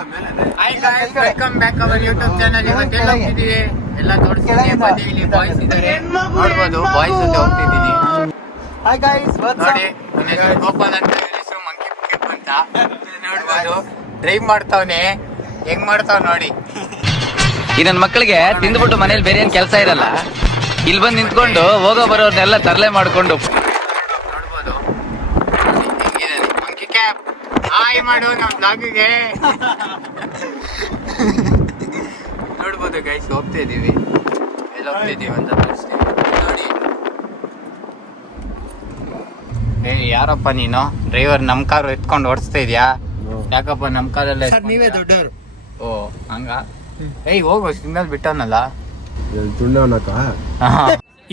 Hi guys, welcome back our YouTube channel. ಇವತ್ತೆಲ್ಲ ಹೋಗ್ತಿದೀವಿ, ಎಲ್ಲ ತೋರಿಸ್ತೀನಿ. ಬನ್ನಿ, ಇಲ್ಲಿ ಬಾಯ್ಸ್ ಇದ್ದಾರೆ, ನೋಡ್ಬೋದು. ಬಾಯ್ಸ್ ಜೊತೆ ಹೋಗ್ತಿದ್ದೀನಿ. ಹಾಯ್ ಗಾಯ್ಸ್, ನೋಡಿ, ನನ್ನ ಹೆಸರು ಗೋಪಾಲ್ ಅಂತ, ನನ್ನ ಹೆಸರು ಮಂಕಿ ಕೆಪ್ ಅಂತ. ನೋಡ್ಬೋದು, ಡ್ರೈವ್ ಮಾಡ್ತಾವನೆ, ಹೆಂಗ್ ಮಾಡ್ತಾವ್ ನೋಡಿ. ಈ ನನ್ನ ಮಕ್ಕಳಿಗೆ ತಿಂದ್ಬಿಟ್ಟು ಮನೇಲಿ ಬೇರೆ ಏನ್ ಕೆಲಸ ಇರಲ್ಲ, ಇಲ್ಲಿ ಬಂದು ನಿಂತ್ಕೊಂಡು ಹೋಗೋ ಬರೋರ್ನೆಲ್ಲ ತರಲೆ ಮಾಡ್ಕೊಂಡು ನೋಡ್ಬೋದು. ಮಂಕಿ ಕ್ಯಾಪ್ ಹಾಯ್ ಮಾಡು ನಮ್ ಬ್ಲಾಗಿಗೆ. ನೋಡ್ಬೋದು ಗೈಸ್, ಹೋಗ್ತಾ ಇದೀವಿ, ಎಲ್ಲ ಹೋಗ್ತಾ ಇದೀವಿ ಅಂತ ತೋರಿಸ್ತೀವಿ ನೋಡಿ. ಯಾರಪ್ಪ ನೀನು ಡ್ರೈವರ್? ನಮ್ ಕಾರ್ ಎತ್ಕೊಂಡು ಓಡಿಸ್ತಾ ಇದ್ಯಾ? ಯಾಕಪ್ಪ ನಮ್ ಕಾರಲ್ಲ? ನೀವೇ ದೊಡ್ಡವರು. ಓ ಹಂಗ? ಹೋಗು, ಸಿಗ್ನಲ್ ಬಿಟ್ಟವನಲ್ಲ.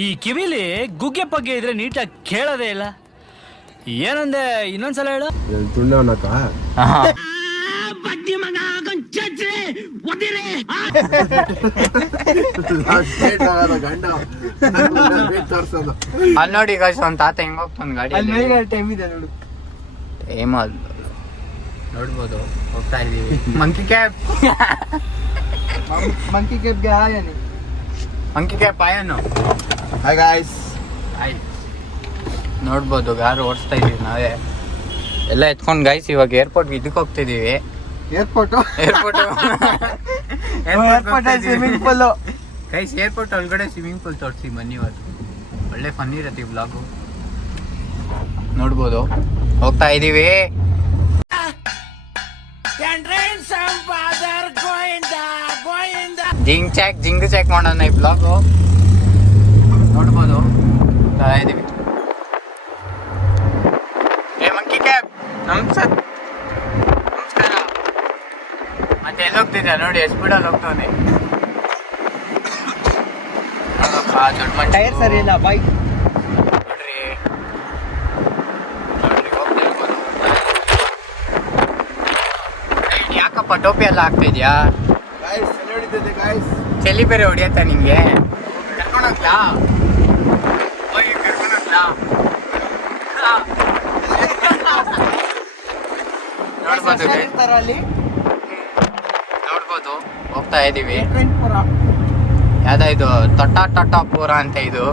ಈ ಕಿವಿಲಿ ಗುಗ್ಗೆ ಪಗ್ಗೆ ಇದ್ರೆ ನೀಟಾಗಿ ಕೇಳೋದೇ ಇಲ್ಲ. ಏನಂದೆ, ಇನ್ನೊಂದ್ಸಲ ಹೇಳು. ಅಲ್ಲಿ ನೋಡಿ ಗಾಯ್ಸ್, ಒಂದ್ ತಾತ ಹೆಂಗ್ ಹೋಗ್ತಾನ ಗಾಡಿ. ಟೈಮ್ ಇದೆ ನೋಡು. ನೋಡ್ಬೋದು, ಹೋಗ್ತಾ ಇದೀವಿ. ಮಂಕಿ ಕ್ಯಾಪ್, ಮಂಕಿ ಕೆಪ್ಗೆ ಹಾಯನಿ. ಮಂಕಿ ಕ್ಯಾಪ್ ಆಯನು. Hi guys. ಆಯ್ತು, ನೋಡ್ಬೋದು, ಕಾರು ಓಡಿಸ್ತಾ ಇದೀವಿ ನಾವೇ ಎಲ್ಲ ಎತ್ಕೊಂಡು ಗೈಸ್. ಇವಾಗ ಏರ್ಪೋರ್ಟ್ ಇದಕ್ಕೆ ಹೋಗ್ತಿದೀವಿ. Airport swimming pool guys. Airport ಒಳಗಡೆ ಸ್ವಿಮ್ಮಿಂಗ್ ಪೂಲ್ ತೋರಿಸಿ ಬನ್ನಿ. ಇವತ್ತು ಒಳ್ಳೆ ಫನ್ ಇರತ್ತೆ ಈ ಬ್ಲಾಗು. ನೋಡ್ಬೋದು, ಹೋಗ್ತಾ ಇದೀವಿ. ಜಿಂಗ್ ಚಾಕ್ ಮಾಡೋಣ ಈ ಬ್ಲಾಗು. ನೋಡ್ಬೋದು, ಹೋಗ್ತಾ ಇದೀವಿ. ಮಂಕಿ ಕ್ಯಾಪ್, ನಮಸ್ಕಾರ. ಮತ್ತೆ ಎಲ್ಲಿ ಹೋಗ್ತಿದ್ದ ನೋಡಿ, ಎಷ್ಟು ಸ್ಪೀಡಲ್ಲಿ ಹೋಗ್ತಾವನೆ. ಟೈರ್ ಸರಿ ಇಲ್ಲ, ಬೈಕ್ ನೋಡ್ರಿ, ಹೋಗ್ತಾ ಇರ್ಬೋದು. ಯಾಕಪ್ಪ ಟೋಪಿ ಎಲ್ಲ ಹಾಕ್ತಿದ್ಯಾ? ಚಳಿ ಬೇರೆ ಹೊಡಿಯತ್ತ ನಿಂಗೆ? ಕರ್ಕೊಂಡೋಗ್ಲಾ? ಹೋಗಿ ಕರ್ಕೊಂಡೋಗ್ಲಾ? ನೋಡ್ಬೋದು, ಹೋಗ್ತಾ ಇದೀವಿ. ಯಾವ್ದು ತೊಟ್ಟಾಪುರ ಅಂತ ಇದು.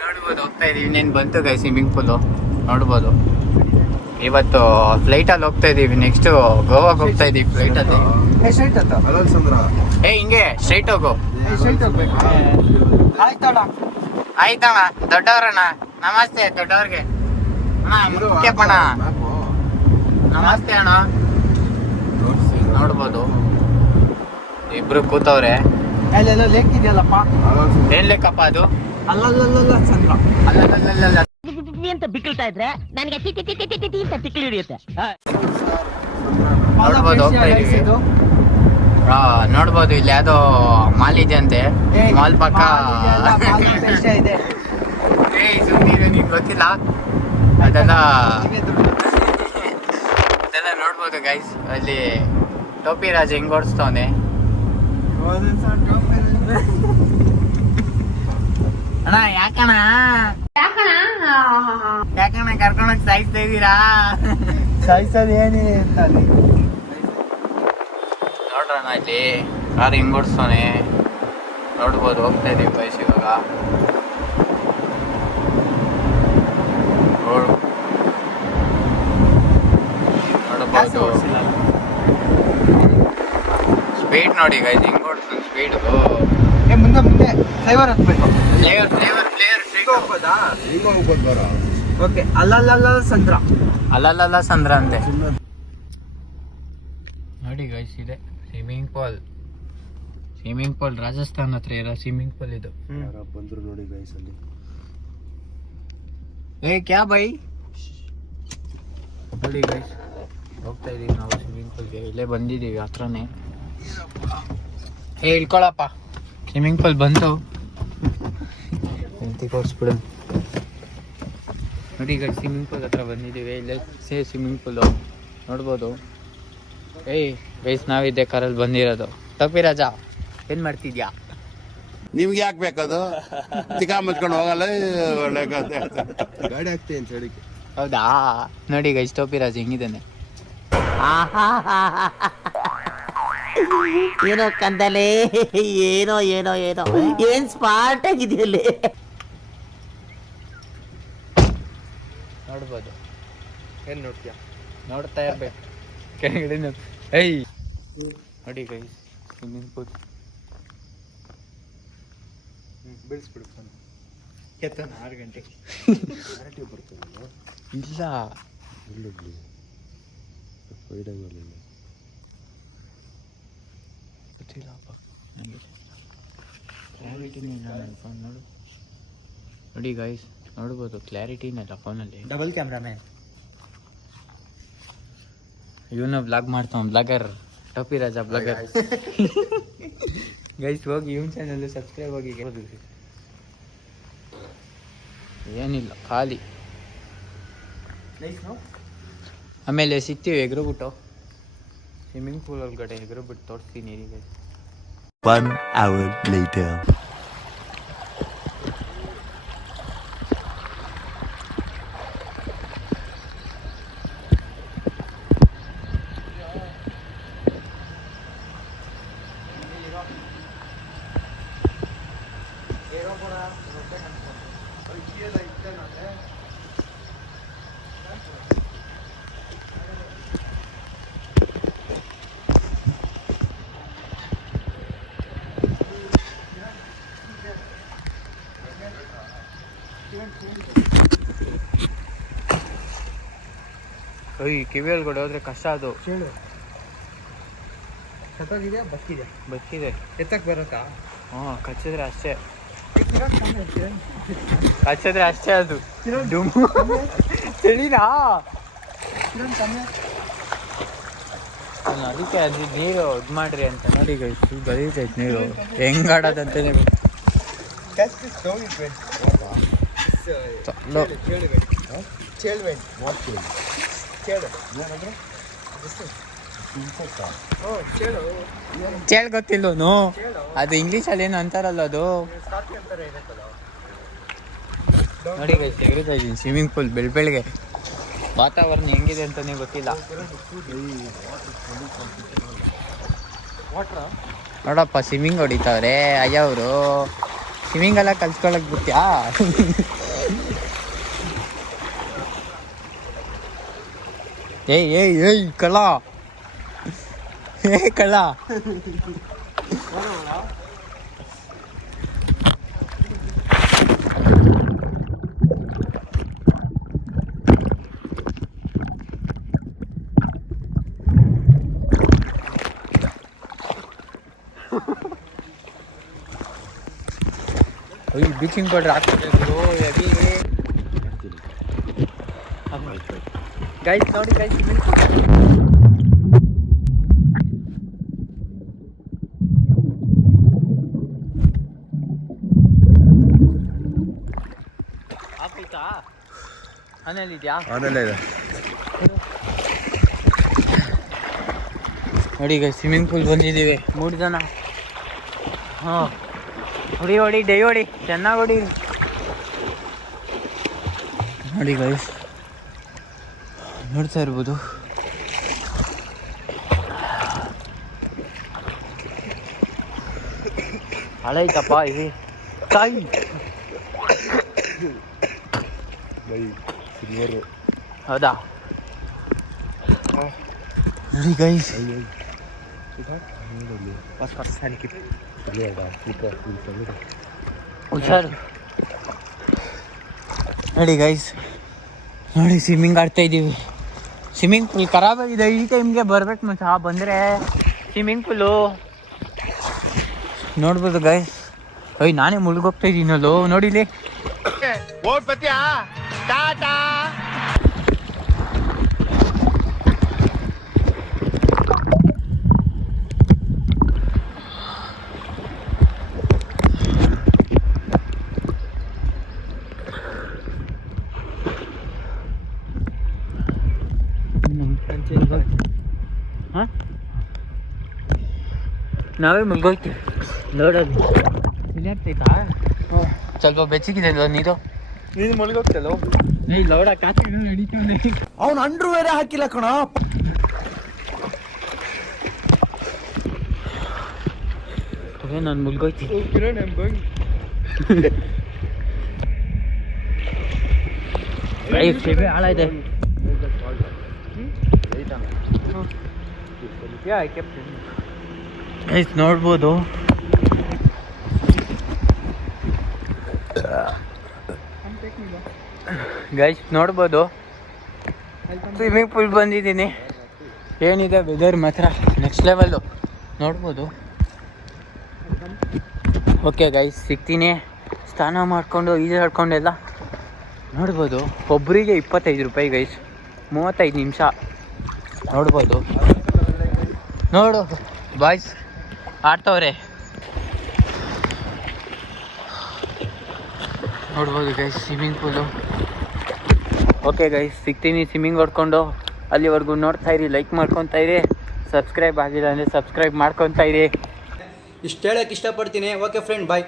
ನೋಡ್ಬೋದು, ಹೋಗ್ತಾ ಇದೀವಿ. ಇನ್ನೇನು ಬಂತು ಗೈ ಸ್ವಿಮ್ಮಿಂಗ್ ಪೂಲು. ನೋಡ್ಬೋದು, ಇವತ್ತು ಫ್ಲೈಟಲ್ಲಿ ಹೋಗ್ತಾ ಇದೀವಿ. ನೆಕ್ಸ್ಟ್ ಗೋವಾಗೆ ಹೋಗ್ತಾ ಇದೀವಿ ಫ್ಲೈಟಲ್ಲಿ. ಹಿಂಗೆ ಸ್ಟ್ರೈಟ್ ಹೋಗು. ಆಯ್ತಣ್ಣ, ದೊಡ್ಡವ್ರಣ್ಣ. ನಮಸ್ತೆ ದೊಡ್ಡವ್ರಿಗೆ. ಅಣ್ಣ ನಮಸ್ತೆ ಅಣ್ಣ. ನೋಡ್ಬೋದು, ಇಬ್ರು ಕೂತವ್ರೆ. ಲೇಕ್ ಇದೆಯಲ್ಲಪ್ಪ, ಏನ್ ಲೆಕ್ಕಪ್ಪ ಅದು? ಅಲ್ಲಲ್ಲ ಚಂದ್ರ. ಅಲ್ಲಲ್ಲ ಅಂತ ಬಿಕ್ಕಳ್ತಾ ಇದ್ರೆ ನನಗೆ ಅಂತ ತಿಕ್ಕಿ ಹಿಡಿಯುತ್ತೆ. ನೋಡ್ಬೋದು, ಹೋಗ್ತಾ ಇದೀವಿ. ನೋಡ್ಬೋದು, ಇಲ್ಲಿ ಯಾವ್ದೋ ಮಾಲ್ ಇದೆ ಅಂತೆ. ಮಾಲ್ ಪಕ್ಕ ಇದೆ. ಸುಮ್ಮನೆ ನಿಂಗೆ ಗೊತ್ತಿಲ್ಲ ಅದೆಲ್ಲ. ನೋಡ್ಬೋದು ಗೈಸ್, ಅಲ್ಲಿ ಟೋಪಿ ರಾಜ ಹೆಂಗ್ ಓಡಿಸ್ತವನೆ. ಅಣ್ಣ ಯಾಕಣ್ಣ ಕರ್ಕೊಂಡೋಗಿ ಸಾಯಿಸ್ತಾ ಇದೀರಾ? ಸಾಯಿಸೋದು ಏನಿದೆ ಅಂತ ಅಲ್ಲಿ ನೋಡ್ರಣ್ಣ, ಇಲ್ಲಿ ಕಾರ್ ಹೆಂಗ್ ಓಡಿಸ್ತವನೆ. ನೋಡ್ಬೋದು, ಹೋಗ್ತಾ ಇದೀವಿ ಗೈಸ್ ಇವಾಗ. ನೋಡ್ಬೋದು, ಸ್ಪೀಡ್ ನೋಡಿ ಗೈಸ್, ಹೆಂಗ್ ಓಡಿಸ್ತಾನೆ ಸ್ಪೀಡ್. ಮುಂದೆ ಫ್ಲೇವರ್ ಹತ್ಬೇಕು. ಓಕೆ, ಅಲ್ಲಲ್ಲ ಸಂದ್ರ. ಅಲ್ಲಲ್ಲ ಸಂದ್ರ ಅಂತೆ. ನೋಡಿ ಗೈಸ್, ಇದೆ ಸ್ವಿಮ್ಮಿಂಗ್ ಪೂಲ್ ರಾಜಸ್ಥಾನ್ ಹತ್ರ ಇರೋ ಸ್ವಿಮ್ಮಿಂಗ್ ಪೂಲ್ ಇದು. ಬಂದ್ರು ನೋಡಿ ಗೈಸ್ ಅಲ್ಲಿ. ಕ್ಯಾ ಬೈ? ನೋಡಿ ಗೈಸ್, ಹೋಗ್ತಾ ಇದೀವಿ ನಾವು ಸ್ವಿಮ್ಮಿಂಗ್ ಪೂಲ್ಗೆ. ಇಲ್ಲೇ ಬಂದಿದ್ದೀವಿ ಹತ್ರನೇ. ಇಳ್ಕೊಳಪ್ಪ, ಸ್ವಿಮ್ಮಿಂಗ್ ಪೂಲ್ ಬಂತು. ತೋರಿಸ್ಬಿಡು. ನೋಡಿ ಈಗ ಸ್ವಿಮ್ಮಿಂಗ್ ಪೂಲ್ ಹತ್ರ ಬಂದಿದ್ದೀವಿ. ಇಲ್ಲೇ ಸ್ವಿಮ್ಮಿಂಗ್ ಪೂಲು ನೋಡ್ಬೋದು. ಗೈಸ್, ನಾವಿದ್ದೆ ಕಾರಲ್ಲಿ ಬಂದಿರೋದು. ಟೋಪಿ ರಾಜ, ಏನ್ ಮಾಡ್ತಿದ್ಯಾ? ನಿಮ್ಗೆ ಯಾಕೆ ಬೇಕದು? ತಿಕಾ ಮುಚ್ಕೊಂಡು ಹೋಗಲ್ಲ, ಒಳ್ಳೆ ಗಾಡಿ ಆಗ್ತೇನೆ. ಹೌದಾ? ನೋಡಿ ಗೈಸ್, ಟೋಪಿ ರಾಜ ಹೆಂಗಿದ್ದಾನೆ. ಏನೋ ಕಂದಲೆ, ಏನೋ ಏನೋ ಏನೋ ಏನ್ ಸ್ಮಾರ್ಟ್ ಆಗಿದೆಯಲ್ಲಿ. ನೋಡ್ಬೋದು, ಏನ್ ನೋಡ್ತೀಯ? ನೋಡ್ತಾ ಇರ್ಬೇಕು ಕೆಳಗಡೆ ಏಯ್ ನೋಡಿ ಗೈ ಸ್ವಿಮ್ಮಿಂಗ್ ಪೂಲ್. ಬೀಳಿಸ್ಬಿಡು ಫೋನ್. ಎತ್ತಾನ 6 ಗಂಟೆಗೆ ಬರ್ತದೆ. ಇಲ್ಲ ಇಲ್ಲೋಗ್ಲಿ ವೈಡಾಗಲಿಲ್ಲ. ಗೊತ್ತಿಲ್ಲಪ್ಪ ನನಗೆ, ಕ್ಲಾರಿಟಿನೇ ಇಲ್ಲ ನನ್ನ ಫೋನ್. ನೋಡಿ ಗೈಸ್, ನೋಡ್ಬೋದು ಕ್ಲಾರಿಟಿನೇ ಇಲ್ಲ ಫೋನಲ್ಲಿ. Double cameraman. ಇವನ ಬ್ಲಾಗ್ ಮಾಡ್ತಾವ, ಬ್ಲಾಗರ್ ಟೋಪಿ ರಾಜ ಬ್ಲಾಗರ್. ಗೈಸ್ ಹೋಗಿ ಇವನ್ ಚಾನಲ್ ಸಬ್ಸ್ಕ್ರೈಬ್ ಆಗಿ. ಏನಿಲ್ಲ, ಖಾಲಿ. ಆಮೇಲೆ ಸಿಗ್ತೀವಿ ಎಗ್ರುಬಿಟ್ಟು ಸ್ವಿಮ್ಮಿಂಗ್ ಪೂಲ್ ಒಳಗಡೆ. ಎಗ್ರುಬಿಟ್ಟು ತೋರಿಸ್ತೀನಿ ಈಗ. 1 hour later. ಓಯ್ ಕಿವಿ ಒಳಗಡೆ ಹೋದ್ರೆ ಕಷ್ಟ ಅದು. ಸತ್ತೋಗಿದೆ, ಬಕ್ಕಿದೆ. ಬಕ್ಕಿದೆ, ಎತ್ತಕ್ಕೆ ಬರುತ್ತಾ? ಹ್ಞೂ ಕಚ್ಚಿದ್ರೆ ಅಷ್ಟೇ, ಕಚ್ಚಿದ್ರೆ ಅಷ್ಟೇ ಅದು. ಚಳಿನಾ ಅದಕ್ಕೆ ಅದು ನೀರು ಇದು ಮಾಡ್ರಿ ಅಂತ. ನೋಡಿ ಗಲೀಜೈತೆ ನೀರು, ಹೆಂಗ್ ಆಡೋದಂತಾನೆ ಚೇಳ್ ಗೊತ್ತಿಲ್ಲನು. ಅದು ಇಂಗ್ಲೀಷಲ್ಲಿ ಏನು ಅಂತಾರಲ್ಲ ಅದು. ನೋಡಿ ತೆಗಿತಾ ಇದ್ದೀನಿ ಸ್ವಿಮ್ಮಿಂಗ್ ಪೂಲ್ ಬೆಳಗ್ಗೆ. ವಾತಾವರಣ ಹೆಂಗಿದೆ ಅಂತಾನೆ ಗೊತ್ತಿಲ್ಲ. ನೋಡಪ್ಪ ಸ್ವಿಮ್ಮಿಂಗ್ ಹೊಡಿತಾವ್ರೆ ಅಯ್ಯವರು. ಸ್ವಿಮ್ಮಿಂಗ್ ಎಲ್ಲ ಕಲ್ತ್ಕೊಳಕ್ ಬಿಡ್ತ್ಯಾ? ಏಯ್ ಏಯ್ ಏಯ್ ಕಳ್ಳ, ಏ ಕಳ್ಳ. ಬ್ಲೀಚಿಂಗ್ ಪೌಡರ್ ಹಾಕ್ಬೇಕು ಹೆವಿ. ಗೈಸ್ ನೋಡಿ ಗೈಸ್, ಆಯ್ತಾ? ಮನೇಲಿ ಇದೆಯಾ? ಆನಲ್ಲೇ ಇದೆ. ನೋಡಿ ಈಗ ಸ್ವಿಮ್ಮಿಂಗ್ ಪೂಲ್ ಬಂದಿದ್ದೀವಿ 3 ಜನ. ಹಾಂ ಹೊಡಿ ಹೊಡಿ ಡೈ ಹೊಡಿ, ಚೆನ್ನಾಗಿ ಹೊಡಿ. ನೋಡಿ ಗೈಸ್, ನೋಡ್ತಾ ಇರ್ಬೋದು. ಹಳೈತಪ್ಪ ಇದು ತಾಯಿ. ಹೌದಾ? ನೋಡಿ ಗೈಸ್, ಹುಷಾರು. ನೋಡಿ ಗೈಸ್, ನೋಡಿ ಸ್ವಿಮ್ಮಿಂಗ್ ಆಡ್ತಾ ಇದ್ದೀವಿ. ಸ್ವಿಮ್ಮಿಂಗ್ ಪೂಲ್ ಖರಾಬ್ ಆಗಿದೆ. ಈ ಟೈಮ್ಗೆ ಬರ್ಬೇಕು ಮಚ್ಚ, ಬಂದರೆ ಸ್ವಿಮ್ಮಿಂಗ್ ಪೂಲು ನೋಡ್ಬೋದು ಗೈಸ್. ಅಯ್ಯ ನಾನೇ ಮುಳುಗೋಗ್ತಾ ಇದ್ದೀನಲ್ಲೋ ನೋಡಿಲಿ. ನಾವೇ ಮುಳುಗೋಗ್ತೀವಿ ನೋಡೋದು. ಇಲ್ಲಿ ಆಗ್ತೈತಾ? ಸ್ವಲ್ಪ ಬೆಚ್ಚಗಿದೆ ನೀರು. ನೀನು ಮುಳುಗೋಗ್ತಲ್ಲ. ಲೌಡ ಕಾಚಿ ನಡೀತಾನೆ. ಅವನು ಅಂಡ್ರೂ ಬೇರೆ ಹಾಕಿಲ್ಲ ಕಣ. ನಾನು ಮುಲ್ಗೋಯ್ತಿ ಹಾಳಾಯ್ದೆ ಗೈಸ್ ನೋಡ್ಬೋದು ಗೈಸ್ ನೋಡ್ಬೋದು ಸ್ವಿಮ್ಮಿಂಗ್ ಪೂಲ್ ಬಂದಿದ್ದೀನಿ. ಏನಿದೆ ವೆದರ್ ಮಾತ್ರ ನೆಕ್ಸ್ಟ್ ಲೆವೆಲ್ಲು ನೋಡ್ಬೋದು. ಓಕೆ ಗೈಸ್ ಸಿಗ್ತೀನಿ. ಸ್ನಾನ ಮಾಡಿಕೊಂಡು ಈಜಾಡ್ಕೊಂಡೆಲ್ಲ ನೋಡ್ಬೋದು. ಒಬ್ಬರಿಗೆ 25 ರೂಪಾಯಿ ಗೈಸ್, 35 ನಿಮಿಷ ನೋಡ್ಬೋದು. ನೋಡು ಬಾಯ್ಸ್ ಆಡ್ತವ್ರೆ ನೋಡ್ಬೋದು guys swimming pool. Okay guys ಸಿಗ್ತೀನಿ ಸ್ವಿಮ್ಮಿಂಗ್ ಹೊಡ್ಕೊಂಡು. ಅಲ್ಲಿವರೆಗೂ ನೋಡ್ತಾ ಇರಿ, ಲೈಕ್ ಮಾಡ್ಕೊತಾ ಇರಿ, ಸಬ್ಸ್ಕ್ರೈಬ್ ಆಗಿಲ್ಲ ಅಂದರೆ ಸಬ್ಸ್ಕ್ರೈಬ್ ಮಾಡ್ಕೊತಾ ಇರಿ. ಇಷ್ಟು ಹೇಳಕ್ಕೆ ಇಷ್ಟಪಡ್ತೀನಿ. ಓಕೆ ಫ್ರೆಂಡ್, ಬಾಯ್.